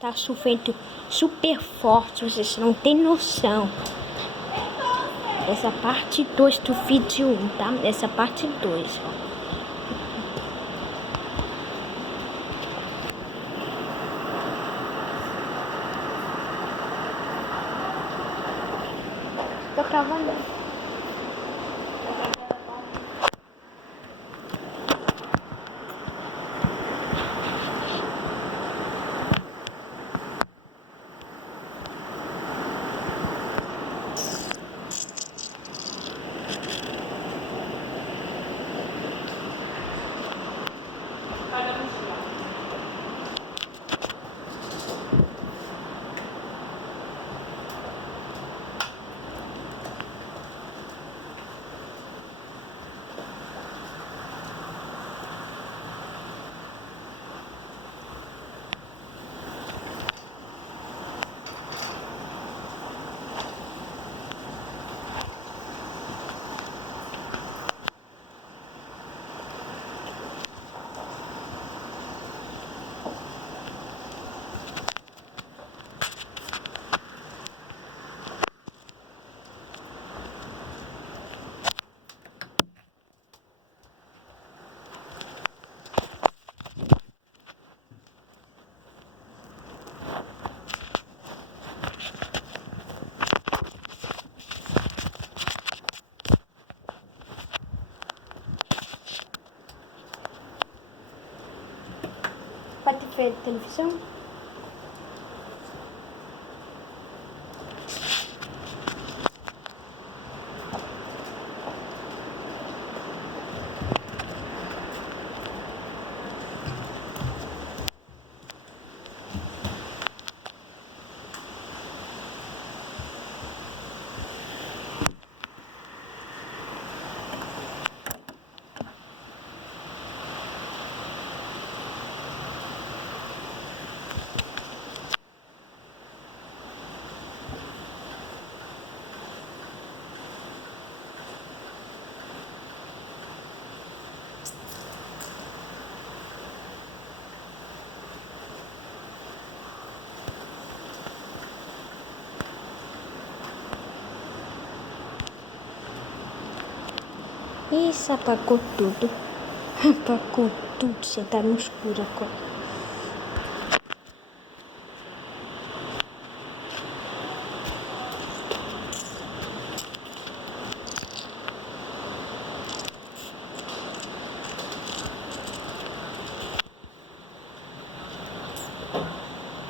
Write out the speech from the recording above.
Tá chovendo super forte, vocês não tem noção. Essa parte 2 do vídeo 1, tá? Essa parte 2, ó. Tô gravando. Pode ver televisão? Isso apagou tudo. Apagou tudo. Você tá no escuro agora.